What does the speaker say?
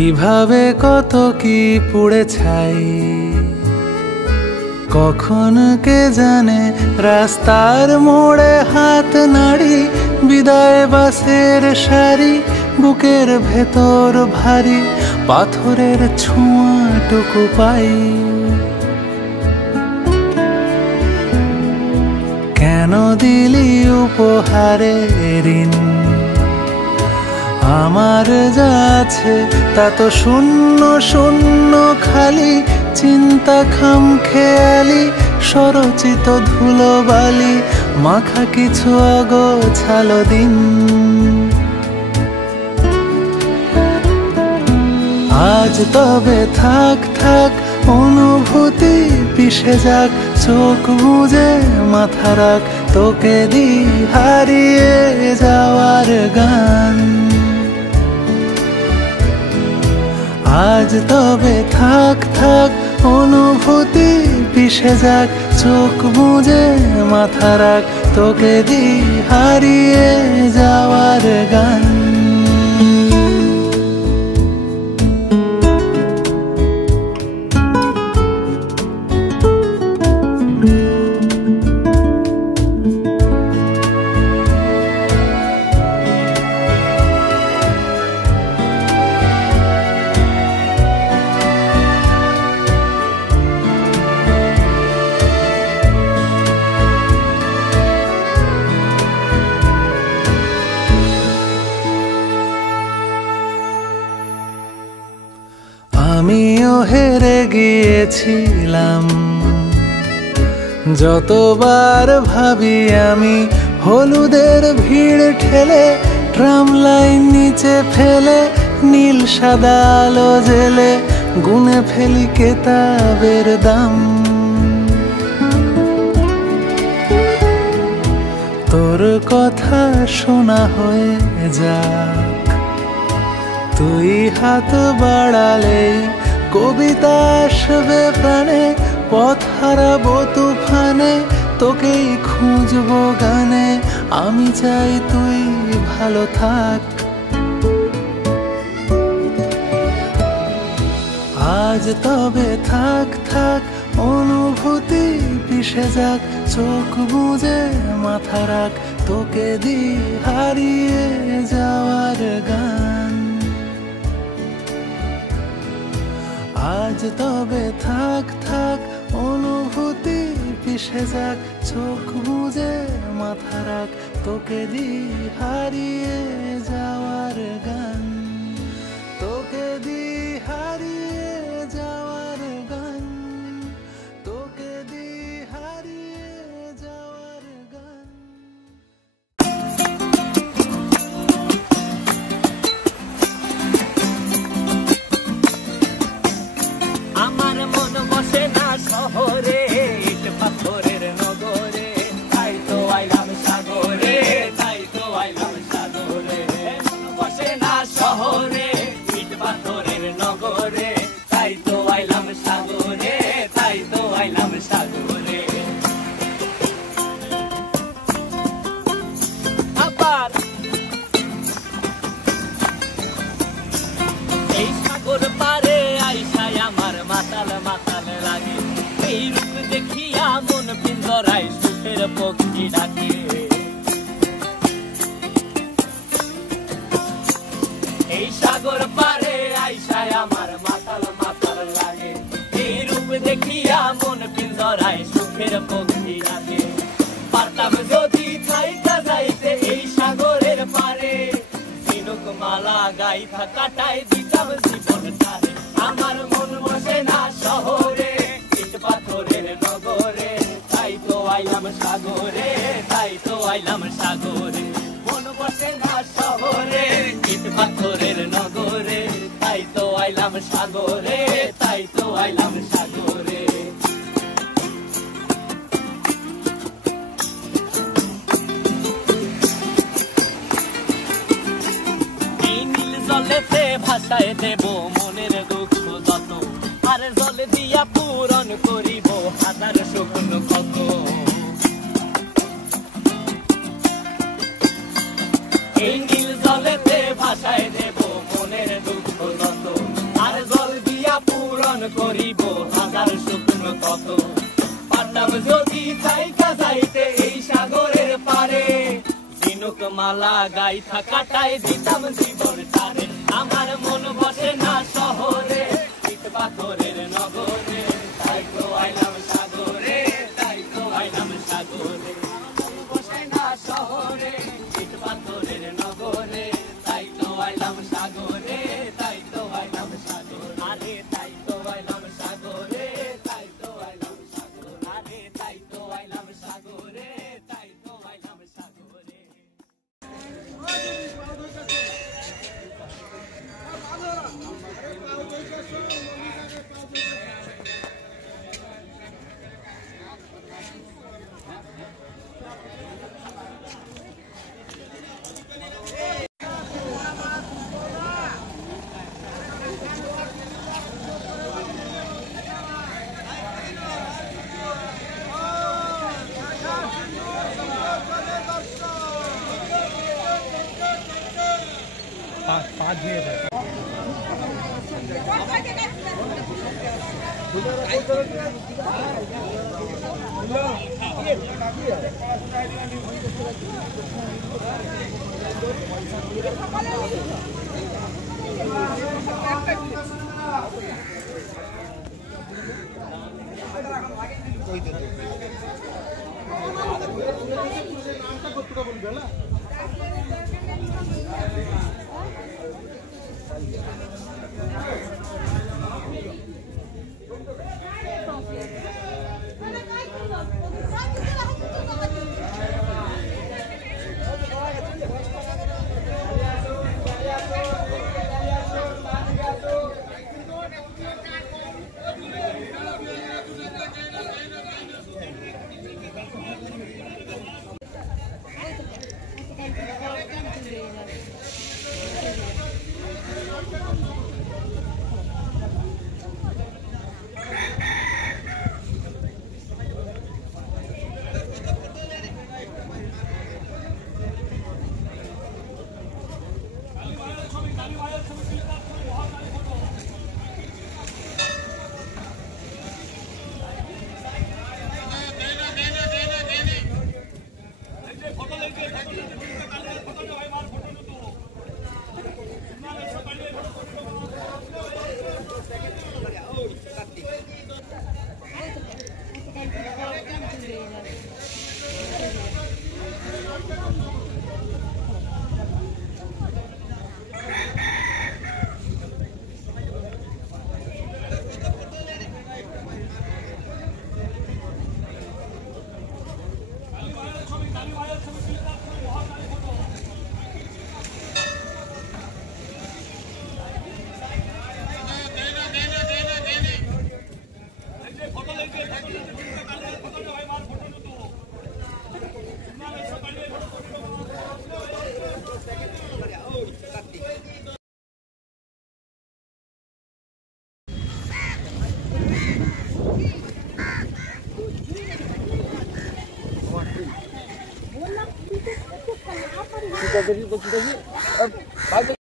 কিভাবে কত কি পুড়ে ছাই, কখন কে জানে। রাস্তার মোড়ে হাত নাড়ি, বিদায় বাসের সারি, বুকের ভেতর ভারী পাথরের ছোঁয়াটুকু পাই। কেন দিলি উপহারে ঋণ, আমার যা আছে তা তো শূন্য শূন্য খালি। চিন্তা খাম খেয়ালি, স্বরচিত ধুলোবালি, মাখা কিছু অগোছালো দিন। আজ তবে থাক থাক অনুভূতি পিষে যাক, চোখ বুজে মাথা রাখ, তোকে দি হারিয়ে যাওয়ার গান। আজ তবে থাক থাক অনুভূতি পিষে যাক, চোখ বুজে মাথা রাখ, তোকে দি হারিয়ে যাওয়ার গান। আমিও হেরে গিয়েছিলাম, যতবার ভাবি আমি হলুদের ভিড় ঠেলে, ট্রাম লাইন নিচে ফেলে, নীল সাদা আলো জেলে, গুনে ফেলি কেতাবের দাম। তোর কথা শোনা হয়ে যাক, তুই হাত বাড়ালে কবিতা আসবে প্রাণে, পথ হারাবো তুফানে, তোকেই খুঁজবো গানে। আমি চাই তুই ভালো থাক। আজ তবে থাক থাক অনুভূতি পিষে যাক, চোখ বুজে মাথা রাখ, তোকে দি হারিয়ে যাওয়ার গান। আজ তবে থাক থাক অনুভূতি পিষে যাক, চোখ বুজে মাথা রাখ, তোকে দি হারিয়ে যাওয়ার গান। তোকে দি হারিয়ে যাওয়ার গান, তোকে দি হারিয়ে যাওয়ার গান। আমার মন বসে না শহরে, ইট পাথরের নগরে, তাই তো আইলাম সাগরে, তাই তো আইলাম সাগরে। মন বসে না শহরে, ইট পাথরের নগরে, তাই তো আইলাম সাগরে, তাই তো আইলাম সাগরে। আবার এই সাগর পারে আইসায় আমার মাতাল মাতাল লাগে, এই রূপ দেখিয়া মন পিঞ্জরায় সুখের পক্ষী ডাকে। এই সাগর পারে আইসায় আমার মাতাল মাতাল লাগে, এই রূপ দেখিয়া মন পিঞ্জরায় সুখের পক্ষী ডাকে। পারতাম যদি থাইকা যাইতে এই সাগরের পারে, ঝিনুক মালা গাইথা কাটাই দিতাম জীবনটারে। আমার মন বসে না শহরে, ইট পাথরের নগরে, তাই তো আইলাম সাগরে, তাই তো আইলাম সাগরে। মন বসে না শহরে, ইট পাথরের নগরে, তাই তো আইলাম সাগরে, তাই তো আইলাম সাগরে। এই নীল জলেতে ভাসায় দেব মনের দুঃখ যত, আর জলে দিয়া পূরণ করিব হাজার শুকনো ক্ষত। এই নীল জলেতে ভাসায় দেব মনের দুঃখ যত, মালা গাইথা কাটাই দিতাম জীবন তারে আমার মন বসে না শহরে ইট পাথরের নগরে তাই তো আইলাম সাগরে তাই তো আইলাম সাগরে বসে না শহরে ইট পাথরের নগরে তাই তো আইলাম সাগরে তাই তো আইলাম সাগরে আরে তাই তো আইলাম সাগরে তাই তো আইলাম সাগরে আরে তাই তো আইলাম সাগরে তাই তো আইলাম সাগরে পা দিয়ে দেয় নামটা কতটা বলবে না Kita beri,